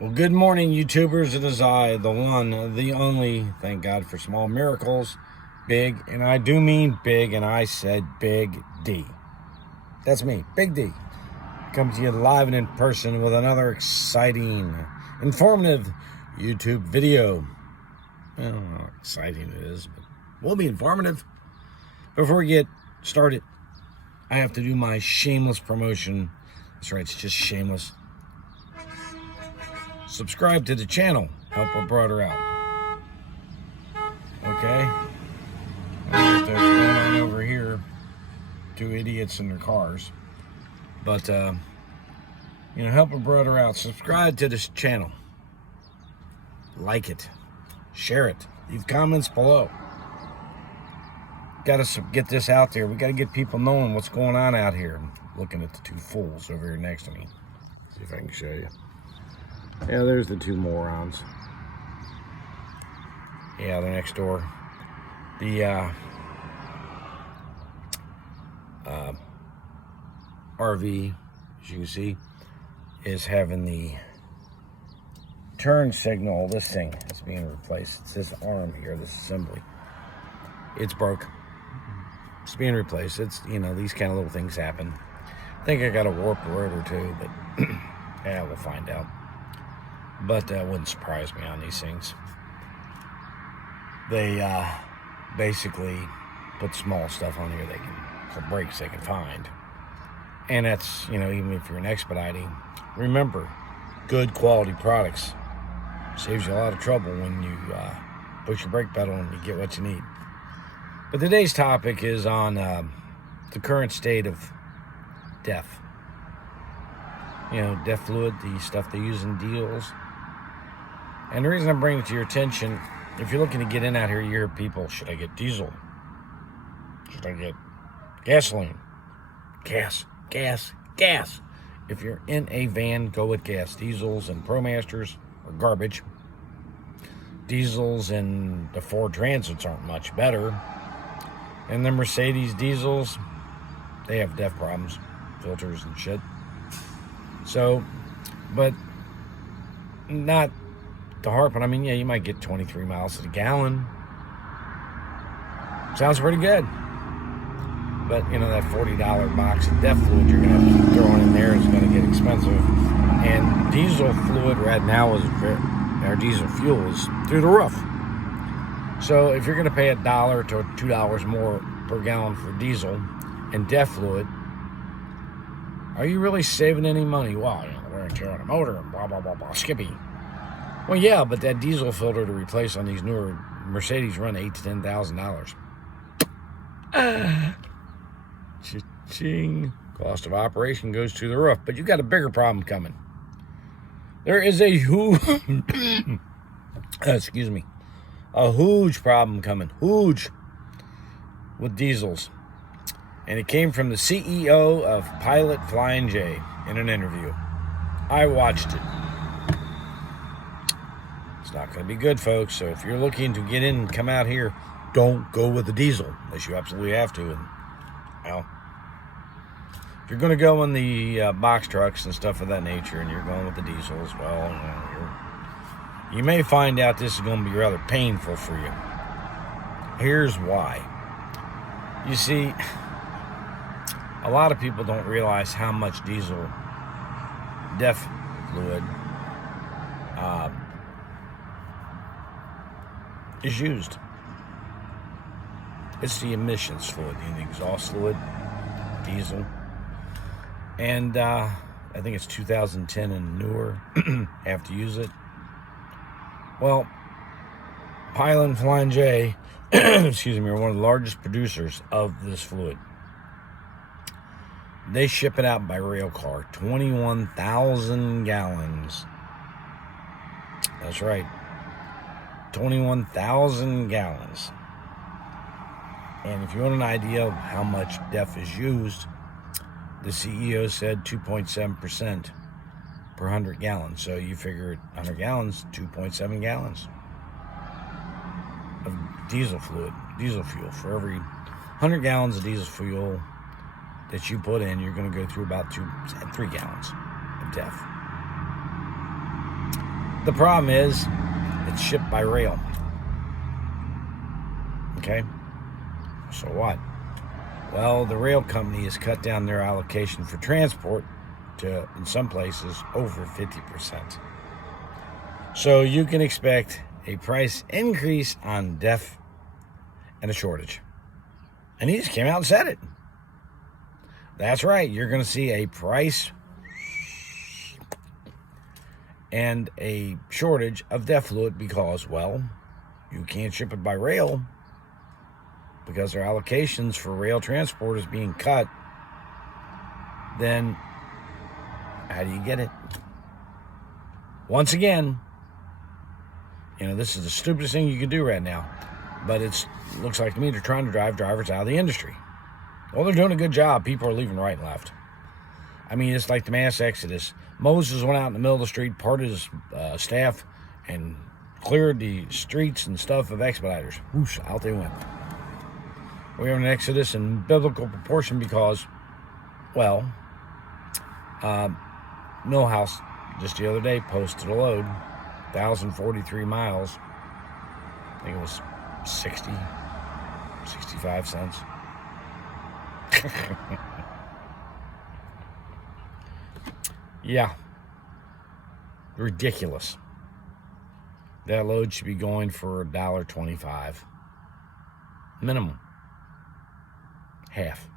Well, good morning, YouTubers. It is I, the one, the only. Thank God for small miracles. Big, and I do mean big, and I said Big D. That's me, Big D. Come to you live and in person with another exciting, informative YouTube video. I don't know how exciting it is, but we'll be informative. Before we get started, I have to do my shameless promotion. That's right, it's just shameless. Subscribe to the channel. Help a brother out. Okay? I don't know what that's going on over here. Two idiots in their cars. But, help a brother out. Subscribe to this channel. Like it. Share it. Leave comments below. Got to get this out there. We got to get people knowing what's going on out here. I'm looking at the two fools over here next to me. See if I can show you. Yeah, there's the two morons. Yeah, they're next door. The RV, as you can see, is having the turn signal. This thing is being replaced. It's this arm here, this assembly. It's broke. It's being replaced. It's, these kind of little things happen. I think I got a warped rotor too, but yeah, we'll find out. But that wouldn't surprise me on these things. They basically put small stuff on here for brakes they can find. And that's, even if you're an Expediting, remember, good quality products saves you a lot of trouble when you push your brake pedal and you get what you need. But today's topic is on the current state of DEF. DEF fluid, the stuff they use in deals. And the reason I'm bringing it to your attention, if you're looking to get in out here, you hear people, should I get diesel? Should I get gasoline? Gas. If you're in a van, go with gas. Diesels and ProMasters are garbage. Diesels and the Ford Transits aren't much better. And the Mercedes diesels, they have DEF problems, filters and shit. So, but not to harp on. I mean, yeah, you might get 23 miles to the gallon. Sounds pretty good. But, that $40 box of DEF fluid you're going to have to keep throwing in there is going to get expensive. And diesel fluid right now our diesel fuel is through the roof. So if you're going to pay $1 to $2 more per gallon for diesel and DEF fluid, are you really saving any money? Well, wear and tear on a motor and blah, blah, blah, blah, skippy. Well, yeah, but that diesel filter to replace on these newer Mercedes run $8,000 to $10,000. Cha-ching. Cost of operation goes to the roof. But you got a bigger problem coming. There is a huge problem coming. Huge. With diesels. And it came from the CEO of Pilot Flying J in an interview. I watched it. It's not going to be good, folks. So if you're looking to get in and come out here, don't go with the diesel unless you absolutely have to. And, if you're going to go in the box trucks and stuff of that nature, and you're going with the diesels, well, you may find out this is going to be rather painful for you. Here's why. You see, a lot of people don't realize how much diesel DEF fluid is used. It's the emissions fluid, the exhaust fluid, diesel. And I think it's 2010 and newer have to use it. Well, Pilot Flying J, excuse me, are one of the largest producers of this fluid. They ship it out by rail car, 21,000 gallons. That's right, 21,000 gallons. And if you want an idea of how much DEF is used, the CEO said 2.7% per 100 gallons. So you figure 100 gallons, 2.7 gallons of diesel fuel. For every 100 gallons of diesel fuel that you put in, you're going to go through about 3 gallons of DEF. The problem is it's shipped by rail. Okay? So what? Well, the rail company has cut down their allocation for transport to, in some places, over 50%. So you can expect a price increase on DEF and a shortage. And he just came out and said it. That's right. You're going to see a price and a shortage of DEF fluid because, well, you can't ship it by rail because their allocations for rail transport is being cut. Then how do you get it? Once again, this is the stupidest thing you could do right now. But it looks like to me they're trying to drive drivers out of the industry. Well, they're doing a good job. People are leaving right and left. I mean, it's like the mass exodus. Moses went out in the middle of the street, parted his staff, and cleared the streets and stuff of expediters. Whoosh, out they went. We have an exodus in biblical proportion because, well, Millhouse just the other day posted a load, 1,043 miles. I think it was 65 cents. Yeah. Ridiculous. That load should be going for $1.25. Minimum. Half.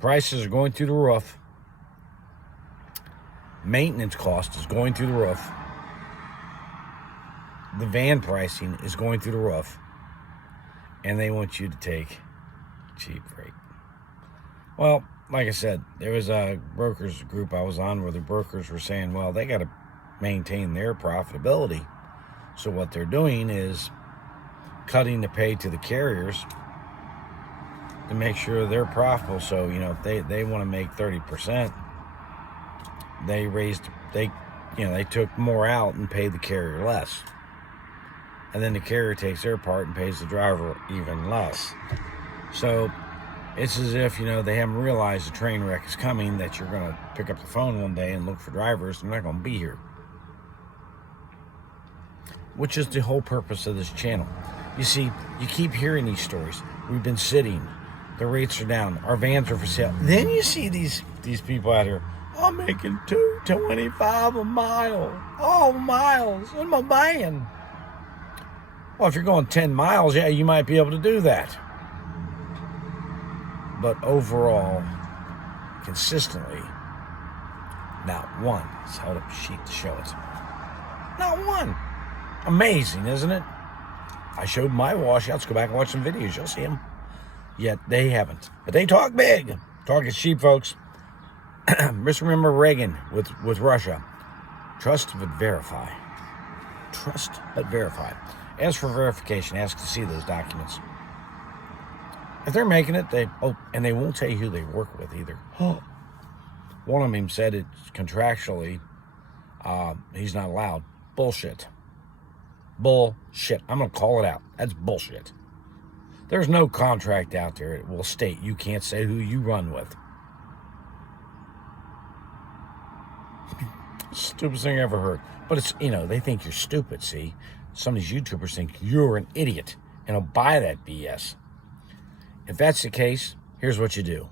Prices are going through the roof. Maintenance cost is going through the roof. The van pricing is going through the roof. And they want you to take cheap freight. Well, like I said, there was a brokers group I was on where the brokers were saying, well, they got to maintain their profitability. So what they're doing is cutting the pay to the carriers to make sure they're profitable. So, if they want to make 30%, they took more out and paid the carrier less. And then the carrier takes their part and pays the driver even less. So it's as if, they haven't realized the train wreck is coming, that you're going to pick up the phone one day and look for drivers. They're not going to be here. Which is the whole purpose of this channel. You see, you keep hearing these stories. We've been sitting. The rates are down. Our vans are for sale. Then you see these people out here. I'm making $2.25 a mile. All miles in my van. Well, if you're going 10 miles, yeah, you might be able to do that. But overall, consistently, not one has held up a sheet to show it. Not one. Amazing, isn't it? I showed my washouts. Go back and watch some videos. You'll see them. Yet they haven't. But they talk big. Talk is cheap, folks. Just remember Reagan with Russia. Trust but verify. Trust but verify. As for verification, ask to see those documents. If they're making it, and they won't tell you who they work with either. One of them said it's contractually, he's not allowed. Bullshit. Bullshit. I'm going to call it out. That's bullshit. There's no contract out there that will state you can't say who you run with. Stupidest thing I ever heard. But it's, they think you're stupid, see? Some of these YouTubers think you're an idiot and will buy that BS. If that's the case, here's what you do.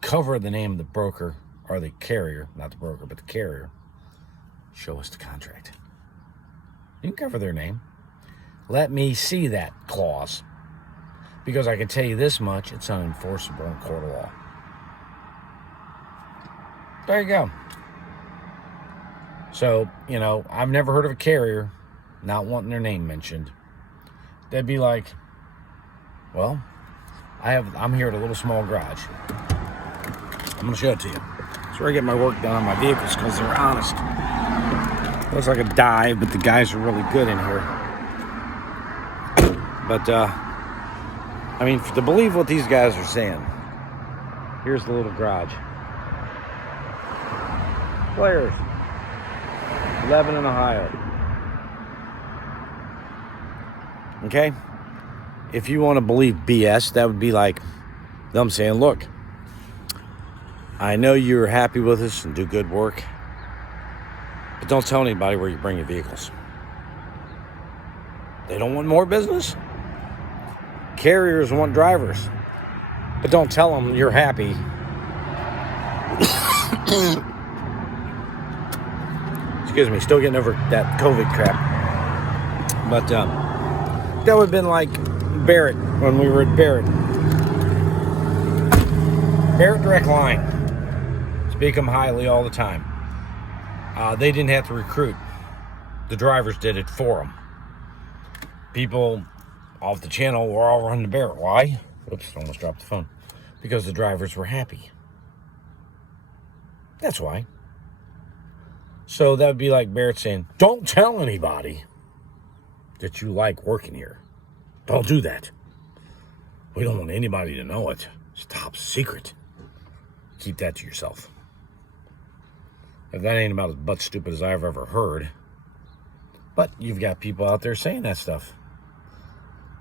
Cover the name of the broker or the carrier, not the broker, but the carrier. Show us the contract. You can cover their name. Let me see that clause. Because I can tell you this much, it's unenforceable in court of law. There you go. So, I've never heard of a carrier not wanting their name mentioned. They'd be like, well, I'm here at a little small garage. I'm going to show it to you. It's where I get my work done on my vehicles because they're honest. Looks like a dive, but the guys are really good in here. But, to believe what these guys are saying, here's the little garage. Players. Lebanon, Ohio. Okay? If you want to believe BS, that would be like them saying, look, I know you're happy with us and do good work, But don't tell anybody where you bring your vehicles. They don't want more business. Carriers want drivers. But don't tell them you're happy. Excuse me, still getting over that COVID crap. But that would have been like Barrett when we were at Barrett. Barrett Direct Line. Speak them highly all the time. They didn't have to recruit. The drivers did it for them. People off the channel were all running to Barrett. Why? Oops, almost dropped the phone. Because the drivers were happy. That's why. So that would be like Barrett saying, don't tell anybody that you like working here. Don't do that. We don't want anybody to know it. It's top secret. Keep that to yourself. If that ain't about as butt stupid as I've ever heard. But you've got people out there saying that stuff.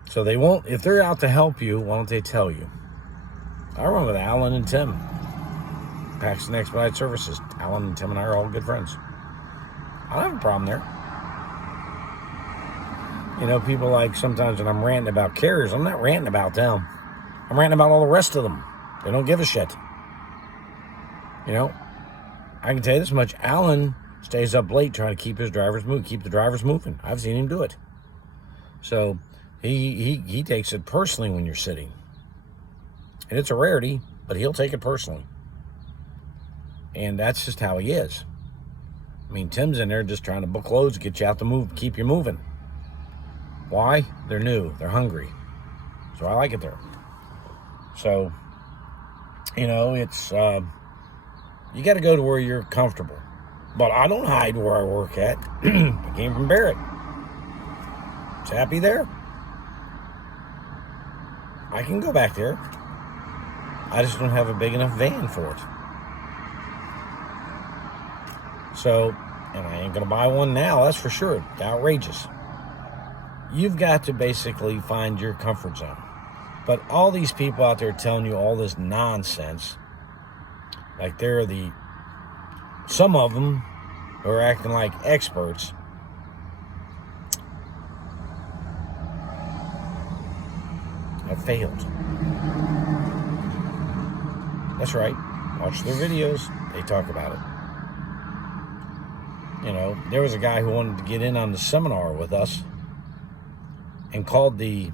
So they won't, if they're out to help you, why don't they tell you? I run with Alan and Tim. Paxton Expedited Services. Alan and Tim and I are all good friends. I don't have a problem there. You know, people like sometimes when I'm ranting about carriers, I'm not ranting about them. I'm ranting about all the rest of them. They don't give a shit. You know, I can tell you this much. Alan stays up late trying to keep his drivers moving, keep the drivers moving. I've seen him do it. So he takes it personally when you're sitting. And it's a rarity, but he'll take it personally. And that's just how he is. I mean, Tim's in there just trying to book loads, get you out to move, keep you moving. Why? They're new. They're hungry. So I like it there. So, you know, it's, you got to go to where you're comfortable. But I don't hide where I work at. I came from Barrett. It's happy there. I can go back there. I just don't have a big enough van for it. So, and I ain't going to buy one now, that's for sure. It's outrageous. You've got to basically find your comfort zone. But all these people out there telling you all this nonsense, like some of them are acting like experts. Have failed. That's right. Watch their videos. They talk about it. You know, there was a guy who wanted to get in on the seminar with us and called the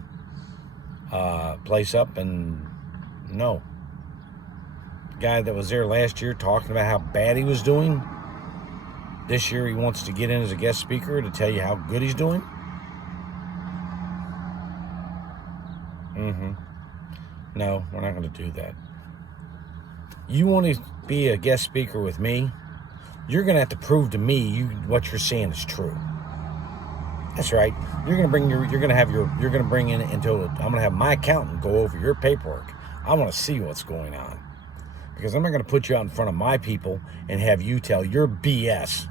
place up, and no. The guy that was there last year talking about how bad he was doing, this year he wants to get in as a guest speaker to tell you how good he's doing. No, we're not going to do that. You want to be a guest speaker with me, you're going to have to prove to me what you're saying is true. That's right. I'm going to have my accountant go over your paperwork. I want to see what's going on. Because I'm not going to put you out in front of my people and have you tell your BS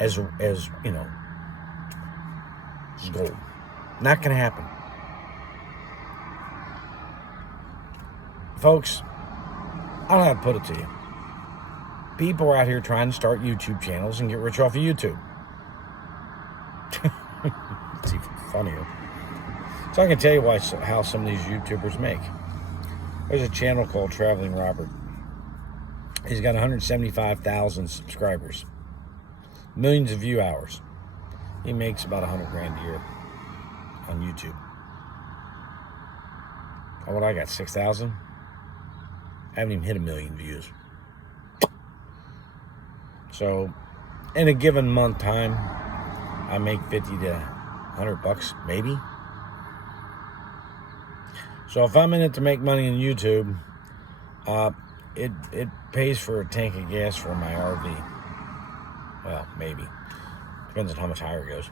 as you know, gold. Not going to happen. Folks, I don't know how to put it to you. People are out here trying to start YouTube channels and get rich off of YouTube. It's even funnier. So I can tell you how some of these YouTubers make. There's a channel called Traveling Robert. He's got 175,000 subscribers. Millions of view hours. He makes about $100 grand a year on YouTube. Oh, what I got, 6,000? I haven't even hit 1 million views. So, in a given month time, I make 50 to 100 bucks, maybe. So if I'm in it to make money on YouTube, it pays for a tank of gas for my RV. Well, maybe. Depends on how much higher it goes.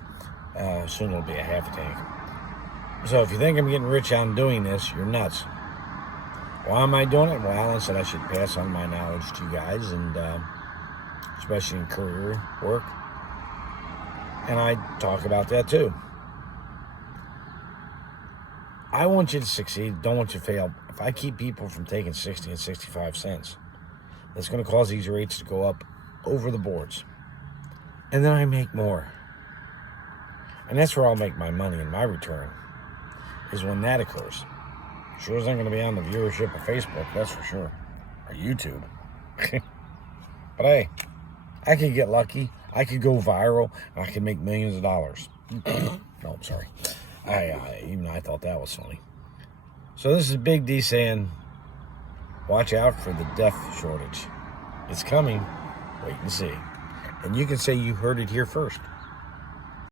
Soon it'll be a half a tank. So if you think I'm getting rich on doing this, you're nuts. Why am I doing it? Well, Alan said I should pass on my knowledge to you guys, and especially in courier work. And I talk about that too. I want you to succeed, don't want you to fail. If I keep people from taking 60 and 65 cents, that's going to cause these rates to go up over the boards. And then I make more. And that's where I'll make my money in my return, is when that occurs. Sure isn't going to be on the viewership of Facebook, that's for sure. Or YouTube. But hey, I could get lucky. I could go viral. And I could make millions of dollars. No, I'm sorry. Even I thought that was funny. So this is Big D saying, watch out for the death shortage. It's coming. Wait and see. And you can say you heard it here first.